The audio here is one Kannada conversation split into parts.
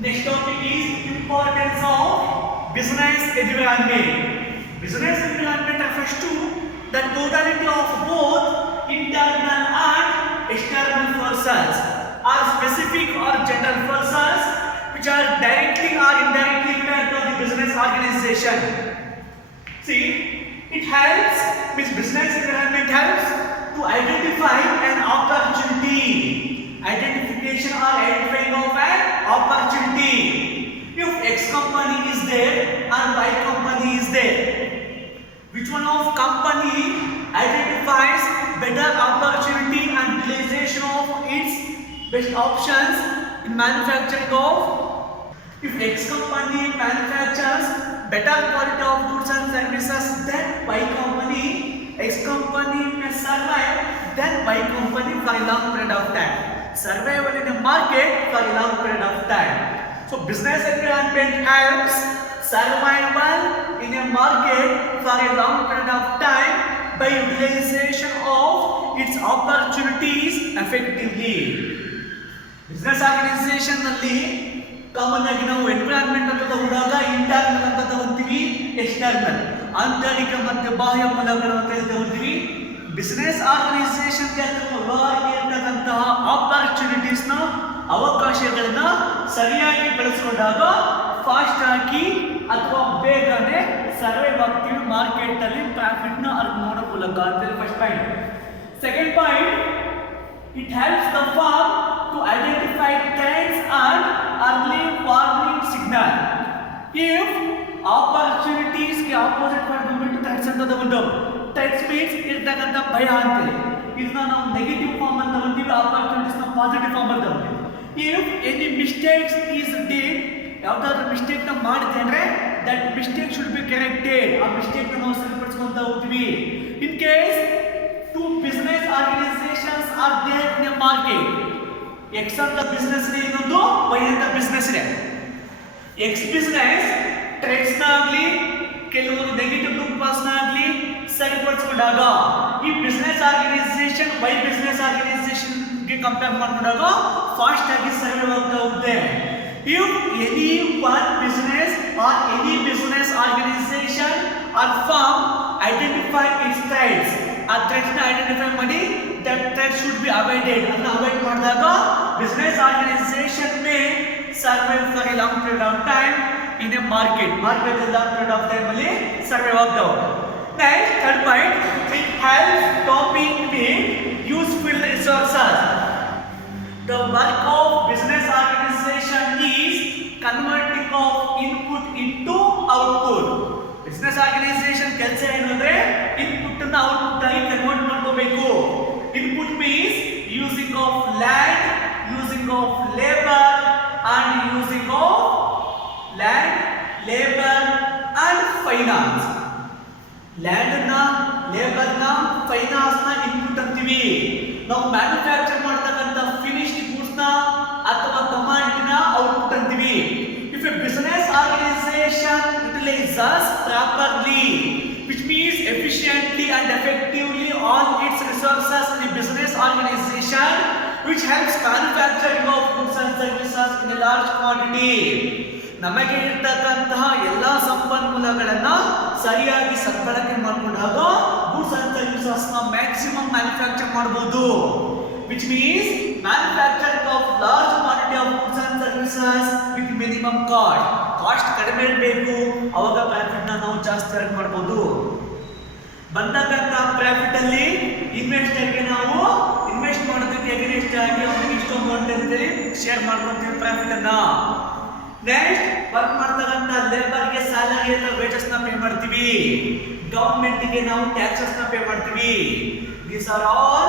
Next topic is importance of business environment. Business environment refers to the totality of both internal and external forces, or specific or general forces which are directly or indirectly related to the business organization. See, it helps, means business environment helps to identify an opportunity. Identification or identifying of an opportunity. If X company is there and Y company is there, which one of company identifies better opportunity and utilization of its best options in manufacturing of? If X company manufactures better quality of goods and services than Y company, X company may survive than Y company for a long period of time. Survival in a market for a long period of time. So business environment helps survival in a market for a long period of time by utilization of its opportunities effectively. Business organization ನಲ್ಲಿ ಕಾಮನ್ ಆಗಿ ನಾವು ಎನ್ವಿರಾನ್ಮೆಂಟ್ ಅಂತ ತಗೊಂಡಾಗ ಇಂಟರ್ನಲ್ ಅಂತ ತಗೊಂತೀವಿ, ಎಕ್ಸ್ಟರ್ನಲ್ ಆಂತರಿಕ ಮತ್ತು ಬಾಹ್ಯ ಮೂಲಗಳು ಅಂತ ತಗೊಂತೀವಿ. ಬಿಸಿನೆಸ್ ಆರ್ಗನೈಸೇಷನ್ ಇರತಕ್ಕಂತಹ ಆಪರ್ಚುನಿಟೀಸ್ ನ ಅವಕಾಶಗಳನ್ನ ಸರಿಯಾಗಿ ಬಳಸಿಕೊಂಡಾಗ ಫಾಸ್ಟ್ ಆಗಿ ಅಥವಾ ಬೇಗನೆ ಸರ್ವೈವ್ ಆಗ್ತೀವಿ ಮಾರ್ಕೆಟ್ ಅಲ್ಲಿ ಪ್ರಾಫಿಟ್ ನ ಅರ್ನ್ ಮಾಡೋ ಮೂಲಕ ಅಂತ first point. Second point, it helps the firm to identify trends and early warning signal. If opportunities के opposite part ಬಂದ್ಬಿಟ್ಟು threats ಅಂತ ತಗೊಂಡವು. Threats means ಇರ್ತಕ್ಕಂಥ ಭಯ ಅಂತೀವಿ. ಇದನ್ನ ನಾವು ನೆಗೆಟಿವ್ ಫಾರ್ಮ್ ಅಂತ ತಗೊಂತೀವಿ, opportunities ನ ಪಾಸಿಟಿವ್ ಫಾರ್ಮ್ ಅಂತ ತಗೊಂತೀವಿ. If any mistakes is did, ಯಾವ್ದಾದ್ರು ಮಿಸ್ಟೇಕ್ ನ ಮಾಡಿದೆ ಅಂದ್ರೆ that mistake should be corrected. ಆ ಮಿಸ್ಟೇಕ್ ನ ನಾವು ಸರಿಪಡಿಸ್ಕೊಂತ ಹೋಗ್ತೀವಿ. In case two business organizations are there in a market, X ಅಂತ ಬಿಸ್ನೆಸ್ ಇದೆ, ಇನ್ನೊಂದು Y ಅಂತ ಬಿಸ್ನೆಸ್ ಇದೆ. X ಬಿಸ್ನೆಸ್ ಟ್ರೆಂಡ್ಸ್ ನಾಗ್ಲಿ ಕೆಲವೊಂದು ನೆಗೆಟಿವ್ ಲೂಪ್ಸ್ ನಾಗ್ಲಿ ಸರಿಪಡಿಸಿಕೊಂಡಾಗ ಈ business organisation Y business organisation ಗೆ ಕಂಪೇರ್ ಮಾಡಿಕೊಂಡಾಗ ಫಾಸ್ಟ್ ಆಗಿ ಸರ್ವೈವ್ ಆಗ್ತಾ ಹೋಗುತ್ತೆ. If any one business or any business organization or firm identify its threats, ಆ ಥ್ರೆಟ್ಸ್ ನ ಐಡೆಂಟಿಫೈ ಮಾಡಿ that threat should be avoided ಅದನ್ನ ಅವಾಯ್ಡ್ ಮಾಡಿದಾಗ business organisation may survive for a long period of time in a market long period of time ಅಲ್ಲಿ ಸರ್ವೈವ್ ಆಗ್ತಾವೆ. Next third point, it helps tapping with useful resources. The work of business organization is converting of input into output. Business organisation ಕೆಲಸ ಏನಂದ್ರೆ ಇನ್ಪುಟ್ ಅನ್ನು ಔಟ್ಪುಟ್ ಆಗಿ ಕನ್ವರ್ಟ್ ಮಾಡ್ಕೋಬೇಕು. Input means using of land, using of labour and using of land, labour and finance. Land ನ, ಲೇಬರ್ ನ, ಫೈನಾನ್ಸ್ ನ ಇನ್ಪುಟ್ ಅಂತೀವಿ. ನಾವು ಮ್ಯಾನುಫ್ಯಾಕ್ಚರ್ ಮಾಡ್ತಕ್ಕಂಥ ಫಿನಿಶ್ಡ್ ಗೂಡ್ಸ್ ನ ಅಥವಾ ಕಮಾಂಡ್ ನ ಔಟ್ಪುಟ್ ಅಂತೀವಿ. If a business organization utilizes properly, which means efficiently and effectively all its resources in a business organization, which helps manufacturing of goods and services in a large quantity. ನಮಗೆ ಇರತಕ್ಕಂತಹ ಎಲ್ಲಾ ಸಂಪನ್ಮೂಲಗಳನ್ನ ಸರಿಯಾಗಿ ಸದ್ಬಳಕೆ ಮಾಡಿಕೊಂಡಾಗ ಗೂಡ್ಸ್ ಅಂಡ್ ಸರ್ವಿಸಸ್ ನ ಮ್ಯಾಕ್ಸಿಮಮ್ ಮ್ಯಾನುಫ್ಯಾಕ್ಚರ್ ಮಾಡಬಹುದು. Which means manufacturing of large quantity of goods and services with minimum cost. Cost ಕಡಿಮೆ ಇರಬೇಕು, ಅವಾಗ ಪ್ರಾಫಿಟ್ ನ ನಾವು ಜಾಸ್ತಿ ಅರ್ನ್ ಮಾಡಬಹುದು. ಬಂದಕ್ಕಂತ ಪ್ರಾಫಿಟ್ ಅಲ್ಲಿ ಇನ್ವೆಸ್ಟರ್ ಗೆ ನಾವು ಇನ್ವೆಸ್ಟ್ ಮಾಡೋದಕ್ಕೆ ಅಗೇನ್ಸ್ಟ್ ಆಗಿ ಅವನಿಗೆ ಇಷ್ಟು ಅಮೌಂಟ್ ಅಂತ ಶೇರ್ ಮಾಡ್ಕೊಂತೀವಿ ಪ್ರಾಫಿಟ್ ಅನ್ನ. ನೆಕ್ಸ್ಟ್ ವರ್ಕ್ ಮಾಡ್ತಕ್ಕಂತ ಲೇಬರ್ ಗೆ ಸ್ಯಾಲರಿ ಅಂತ ವೇಜಸ್ ನ ಪೇ ಮಾಡ್ತೀವಿ. ಗವರ್ನಮೆಂಟ್ ಗೆ ನಾವು ಟ್ಯಾಕ್ಸಸ್ ನ ಪೇ ಮಾಡ್ತೀವಿ. These are all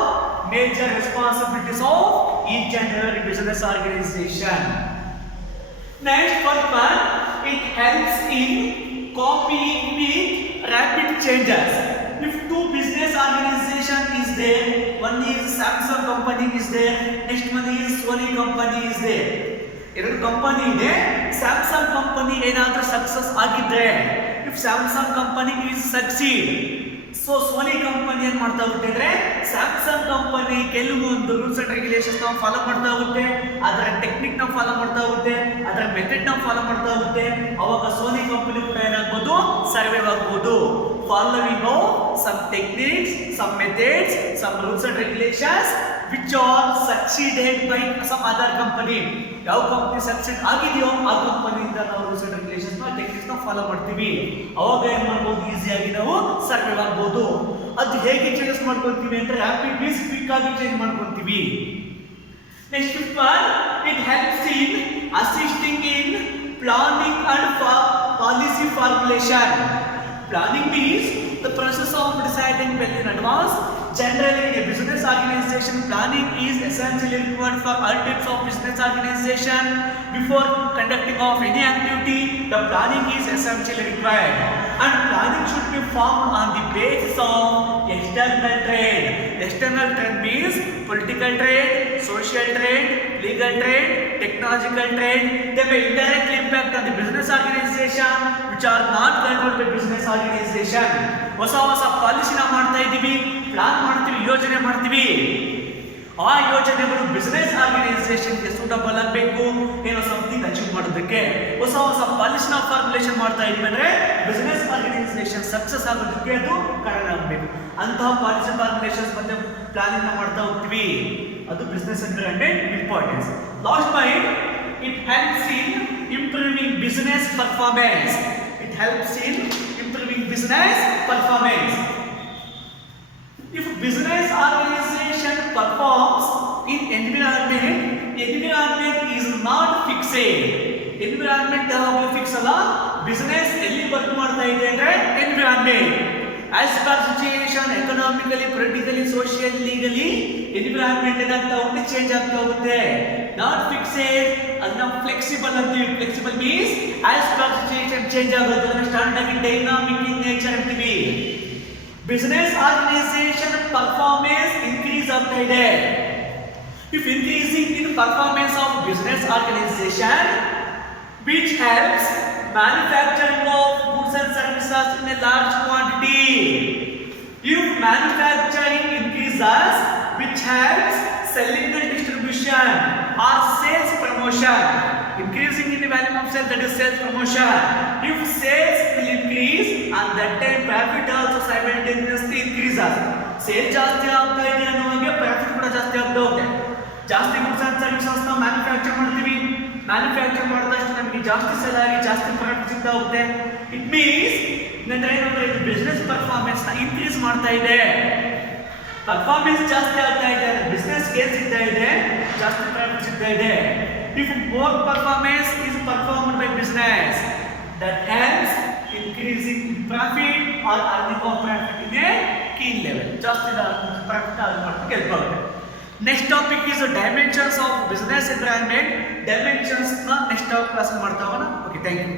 major responsibilities of each and every business organization. Next, fourth one, it helps in copying with rapid changes. If two business organization is there, one is Samsung company is there, next one is Sony company is there. ಎರಡು ಕಂಪನಿ ಇದೆ, ಸ್ಯಾಮ್ಸಂಗ್ ಕಂಪನಿ ಏನಾದರೂ ಸಕ್ಸಸ್ ಆಗಿದ್ರೆ, if Samsung company is succeed, so Sony company ಏನ್ ಮಾಡ್ತಾ ಹೋಗುತ್ತೆ ಅಂದ್ರೆ ಸ್ಯಾಮ್ಸಂಗ್ ಕಂಪನಿ ಕೆಲವೊಂದು ರೂಲ್ಸ್ ಅಂಡ್ ರೆಗ್ಯುಲೇಷನ್ಸ್ ನಾವು ಫಾಲೋ ಮಾಡ್ತಾ ಹೋಗುತ್ತೆ, ಅದರ ಟೆಕ್ನಿಕ್ ನಾವು ಫಾಲೋ ಮಾಡ್ತಾ ಹೋಗುತ್ತೆ, ಅದರ ಮೆಥಡ್ ನ ಫಾಲೋ ಮಾಡ್ತಾ ಹೋಗುತ್ತೆ, ಅವಾಗ ಸೋನಿ ಕಂಪನಿ ಕೂಡ ಏನಾಗ್ಬೋದು, ಸರ್ವೈವ್ ಆಗ್ಬೋದು. Following some techniques, some methods, some rules and regulations which are succeeded by some other company. ಯಾವ ಕಂಪನಿ ಸಕ್ಸೀಡ್ ಆಗಿದೆಯೋ ಆ ಕಂಪನಿಯಿಂದ ನಾವು ರೂಲ್ಸ್ ಅಂಡ್ ರೆಗ್ಯುಲೇಷನ್ಸ್ ನ ಟೆಕ್ನಿಕ್ಸ್ ನ ಫಾಲೋ ಮಾಡ್ತೀವಿ. ಅವಾಗ ಏನ್ ಮಾಡ್ಬೋದು, ಈಸಿಯಾಗಿ ನಾವು ಸರ್ವೈವ್ ಆಗ್ಬೋದು. ಅದು ಹೇಗೆ ಚೇಂಜಸ್ ಮಾಡ್ಕೊಂತೀವಿ ಅಂದ್ರೆ ರ್ಯಾಪಿಡ್ ಮೀನ್ಸ್ ಕ್ವಿಕ್ ಆಗಿ ಚೇಂಜ್ ಮಾಡ್ಕೊಂತೀವಿ. Next fifth one, it helps in assisting in planning and policy formulation. Planning means the process of deciding well in advance. Generally, in a business organization, planning is essentially required for all types of business organization. Before conducting of any activity, the planning is essentially required. And planning should be formed on the basis of external trend. External trend means political trend, social trend, legal trend, technological trend. They may indirectly impact on the business organization which are not controlled by business organization. ಹೊಸ ಹೊಸ ಪಾಲಿಸಿನ ಮಾಡ್ತಾ ಇದ್ದೀವಿ, ಪ್ಲಾನ್ ಮಾಡ್ತೀವಿ, ಯೋಜನೆ ಮಾಡ್ತೀವಿ. ಆ ಯೋಜನೆಗಳು ಬಿಸ್ನೆಸ್ ಆರ್ಗನೈಸೇಷನ್ಗೆ ಸೂಟಬಲ್ ಆಗಬೇಕು, ಏನೋ ಸಮಥಿಂಗ್ ಅಚೀವ್ ಮಾಡೋದಕ್ಕೆ. ಹೊಸ ಹೊಸ ಪಾಲಿಸಿನ ಫಾರ್ಮುಲೇಷನ್ ಮಾಡ್ತಾ ಇದೀವಿ ಅಂದ್ರೆ ಬಿಸ್ನೆಸ್ ಆರ್ಗನೈಸೇಷನ್ ಸಕ್ಸಸ್ ಆಗೋದಕ್ಕೆ ಅದು ಕಾರಣ ಆಗಬೇಕು. ಅಂತಹ ಪಾಲಿಸಿ ಫಾರ್ಮುಲೇಷನ್ಸ್ ಮತ್ತೆ ಪ್ಲಾನಿಂಗ್ ಮಾಡ್ತಾ ಹೋಗ್ತೀವಿ. ಅದು business environment importance. Last point, it helps in improving business performance. It helps in improving business performance. If business organization performs in environment is not fixed. Environment ಯಾವಾಗಲೂ ಫಿಕ್ಸ್ ಅಲ್ಲ. ಬಿಸ್ನೆಸ್ ಎಲ್ಲಿ ವರ್ಕ್ ಮಾಡ್ತಾ ಇದೆ ಅಂದ್ರೆ environment. As per situation, economically, politically, socially, legally, environment ಏನಾಗ್ತಾ ಹೋಗುತ್ತೆ, ಚೇಂಜ್ ಆಗ್ತಾ ಹೋಗುತ್ತೆ. ನಾಟ್ ಫಿಕ್ಸೆಡ್, ಅದನ್ನ ಫ್ಲೆಕ್ಸಿಬಲ್ ಅಂತೀವಿ. Flexible means as per situation change ಆಗುತ್ತೆ. ಅದನ್ನ ಸ್ಟಾಂಡ್ ಆಗಿ ಡೈನಾಮಿಕ್ ಇನ್ ನೇಚರ್ ಅಂತೀವಿ. ಬಿಸ್ನೆಸ್ ಆರ್ಗನೈಸೇಷನ್ ಪರ್ಫಾರ್ಮೆನ್ಸ್ ಇನ್ಕ್ರೀಸ್ ಆಗ್ತಾ ಇದೆ. If increasing in performance of business organization, which helps manufacturing of goods and services in a large quantity. If manufacturing increases, which helps selling and distribution or sales promotion. Increasing in the volume of sales, that is sales promotion. If sales will increase, and that time profit also simultaneously increases. Sales ಜಾಸ್ತಿ ಆಗ್ತಾ ಇದೆ ಅನ್ನೋವಾಗ ಪ್ರಾಫಿಟ್ ಕೂಡ ಜಾಸ್ತಿ ಆಗ್ತಾ ಹೋಗುತ್ತೆ. ಜಾಸ್ತಿ goods and services ನಾವು ಮ್ಯಾನುಫ್ಯಾಕ್ಚರ್ ಮಾಡ್ತೀವಿ. ಮ್ಯಾನುಫ್ಯಾಕ್ಚರ್ ಮಾಡಿದಷ್ಟು ನಮಗೆ ಜಾಸ್ತಿ ಸೇಲ್ ಆಗಿ ಜಾಸ್ತಿ ಪ್ರಾಫಿಟ್ ಸಿಗ್ತಾ ಹೋಗುತ್ತೆ. ಇಟ್ ಮೀನ್ಸ್ ಏನಂದ್ರೆ ಇದು ಬಿಸ್ನೆಸ್ ಪರ್ಫಾರ್ಮೆನ್ಸ್ ನ ಇನ್ಕ್ರೀಸ್ ಮಾಡ್ತಾ ಇದೆ. ಪರ್ಫಾರ್ಮೆನ್ಸ್ ಜಾಸ್ತಿ ಆಗ್ತಾ ಇದೆ, ಬಿಸ್ನೆಸ್ ಗೇನ್ ಸಿಗ್ತಾ ಇದೆ, ಜಾಸ್ತಿ ಪ್ರಾಫಿಟ್ ಸಿಗ್ತಾ ಇದೆ. If more performance is performed by business, that helps increasing profit or earning of profit in a key level. ಜಾಸ್ತಿ ಪ್ರಾಫಿಟ್ ಅರ್ನ್ ಮಾಡೋದಕ್ಕೆ ಹೆಲ್ಪ್ ಆಗುತ್ತೆ. Next topic is dimensions of business environment. Dimensions ನ ನೆಕ್ಸ್ಟ್ ಕ್ಲಾಸ್ ಮಾಡ್ತಾ ಹೋಗೋಣ. Okay, thank you.